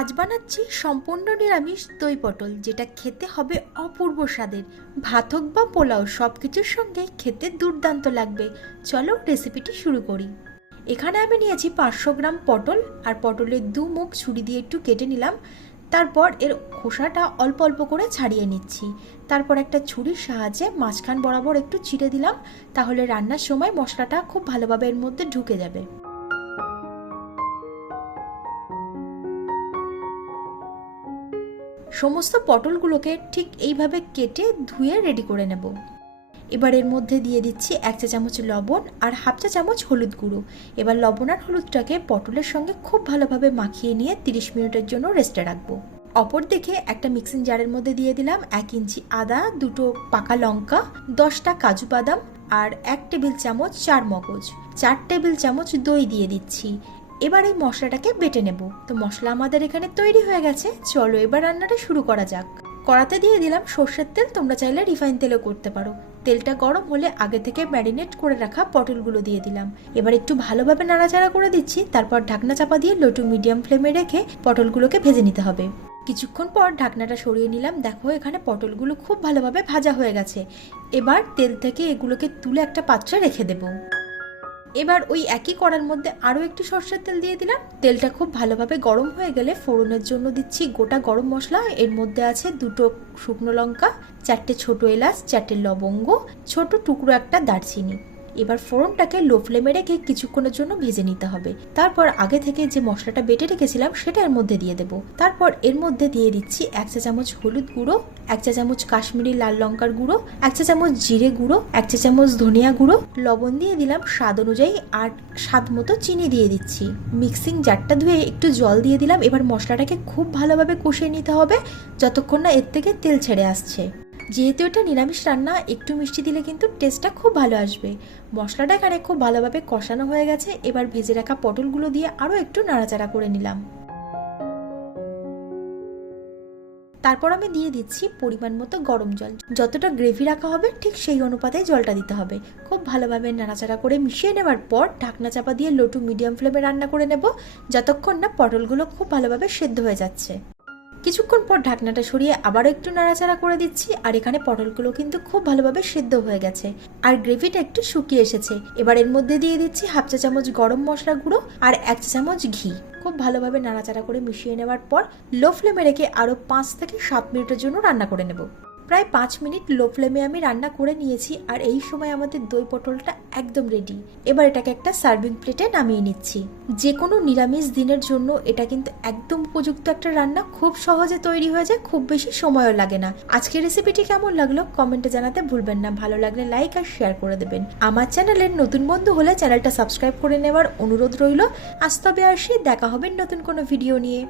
আজ বানাচ্ছি সম্পূর্ণ নিরামিষ দই পটল, যেটা খেতে হবে অপূর্ব স্বাদের। ভাত হোক বা পোলাও সব কিছুর সঙ্গে খেতে দুর্দান্ত লাগবে। চলো রেসিপিটি শুরু করি। এখানে আমি নিয়েছি পাঁচশো গ্রাম পটল আর পটলের দু মুখ ছুরি দিয়ে একটু কেটে নিলাম। তারপর এর খোসাটা অল্প অল্প করে ছাড়িয়ে নিচ্ছি। তারপর একটা ছুরির সাহায্যে মাঝখান বরাবর একটু চিড়ে দিলাম, তাহলে রান্নার সময় মশলাটা খুব ভালোভাবে এর মধ্যে ঢুকে যাবে। সমস্ত পটলগুলোকে ঠিক এইভাবে কেটে ধুয়ে রেডি করে নেব। এবার এর মধ্যে দিয়ে দিচ্ছি এক চা চামচ লবণ আর হাফ চা চামচ হলুদ গুঁড়ো। এবার লবণ আর হলুদটাকে পটলের সঙ্গে খুব ভালোভাবে মাখিয়ে নিয়ে তিরিশ মিনিটের জন্য রেস্টে রাখব। অপর দিকে একটা মিক্সিং জারের মধ্যে দিয়ে দিলাম এক ইঞ্চি আদা, দুটো পাকা লঙ্কা, দশটা কাজু বাদাম আর এক টেবিল চামচ চার মগজ। চার টেবিল চামচ দই দিয়ে দিচ্ছি। এবার এই মশলাটাকে বেটে নেব। তো মশলা আমাদের এখানে তৈরি হয়ে গেছে। চলো এবার রান্নাটা শুরু করা যাক। কড়াতে দিয়ে দিলাম সর্ষের তেল, তোমরা চাইলে রিফাইন তেলও করতে পারো। তেলটা গরম হলে আগে থেকে ম্যারিনেট করে রাখা পটলগুলো দিয়ে দিলাম। এবার একটু ভালোভাবে নাড়াচাড়া করে দিচ্ছি, তারপর ঢাকনা চাপা দিয়ে লো টু মিডিয়াম ফ্লেমে রেখে পটলগুলোকে ভেজে নিতে হবে। কিছুক্ষণ পর ঢাকনাটা সরিয়ে নিলাম। দেখো, এখানে পটলগুলো খুব ভালোভাবে ভাজা হয়ে গেছে। এবার তেল থেকে এগুলোকে তুলে একটা পাত্রে রেখে দেবো। এবার ওই একই কড়ার মধ্যে আরও একটু সর্ষের তেল দিয়ে দিলাম। তেলটা খুব ভালোভাবে গরম হয়ে গেলে ফোড়নের জন্য দিচ্ছি গোটা গরম মশলা। এর মধ্যে আছে দুটো শুকনো লঙ্কা, চারটে ছোট এলাচ, চারটে লবঙ্গ, ছোট টুকরো একটা দারচিনি। এবার ফোড়নটাকে লো ফ্লেমে রেখে কিছুক্ষণের জন্য ভেজে নিতে হবে। তারপর আগে থেকে যে মশলাটা বেটে রেখেছিলাম, সেটা এর মধ্যে দিয়ে দেবো। তারপর এর মধ্যে দিয়ে দিচ্ছি এক চা চামচ হলুদ গুঁড়ো, এক চা চামচ কাশ্মীরি লাল লঙ্কার গুঁড়ো, এক চা চামচ জিরে গুঁড়ো, এক চা চামচ ধনিয়া গুঁড়ো। লবণ দিয়ে দিলাম স্বাদ অনুযায়ী আর স্বাদ মতো চিনি দিয়ে দিচ্ছি। মিক্সিং জারটা ধুয়ে একটু জল দিয়ে দিলাম। এবার মশলাটাকে খুব ভালোভাবে কষিয়ে নিতে হবে, যতক্ষণ না এর থেকে তেল ছেড়ে আসছে। যেহেতু এটা নিরামিষ রান্না, একটু মিষ্টি দিলে কিন্তু টেস্টটা খুব ভালো আসবে। মশলাটা এখানে খুব ভালোভাবে কষানো হয়ে গেছে, এবার ভেজে রাখা পটলগুলো দিয়ে আরও একটু নাড়াচাড়া করে নিলাম। তারপর আমি দিয়ে দিচ্ছি পরিমাণ মতো গরম জল। যতটা গ্রেভি রাখা হবে, ঠিক সেই অনুপাতে জলটা দিতে হবে। খুব ভালোভাবে নাড়াচাড়া করে মিশিয়ে নেওয়ার পর ঢাকনা চাপা দিয়ে লো টু মিডিয়াম ফ্লেমে রান্না করে নেব, যতক্ষণ না পটলগুলো খুব ভালোভাবে সেদ্ধ হয়ে যাচ্ছে। কিছুক্ষণ পর ঢাকনাটা সরিয়ে আবারও একটু নাড়াচাড়া করে দিচ্ছি, আর এখানে পটলগুলো কিন্তু খুব ভালোভাবে সেদ্ধ হয়ে গেছে। আর গ্রেভিটা একটু শুকিয়ে এসেছে। এবার এর মধ্যে দিয়ে দিচ্ছি হাফ চা চামচ গরম মশলা গুঁড়ো আর এক চা চামচ ঘি। খুব ভালোভাবে নাড়াচাড়া করে মিশিয়ে নেওয়ার পর লো ফ্লেমে রেখে আরও পাঁচ থেকে সাত মিনিটের জন্য রান্না করে নেব। প্রায় পাঁচ মিনিট লো ফ্লেমে আমি রান্না করে নিয়েছি আর এই সময় আমাদের দই পটলটা একদম রেডি এবার এটাকে একটা সার্ভিং প্লেটে নামিয়ে নিচ্ছি। যে কোনো নিরামিষ দিনের জন্য এটা কিন্তু একদম উপযুক্ত একটা রান্না। খুব সহজে তৈরি হয়ে যায়, খুব বেশি সময়ও লাগে না। আজকের রেসিপিটি কেমন লাগল কমেন্টে জানাতে ভুলবেন না। ভালো লাগলে লাইক আর শেয়ার করে দেবেন। আমার চ্যানেলের নতুন বন্ধু হলে চ্যানেলটা সাবস্ক্রাইব করে নেওয়ার অনুরোধ রইল। আজ তবে আসি, দেখা হবে নতুন কোনো ভিডিও নিয়ে।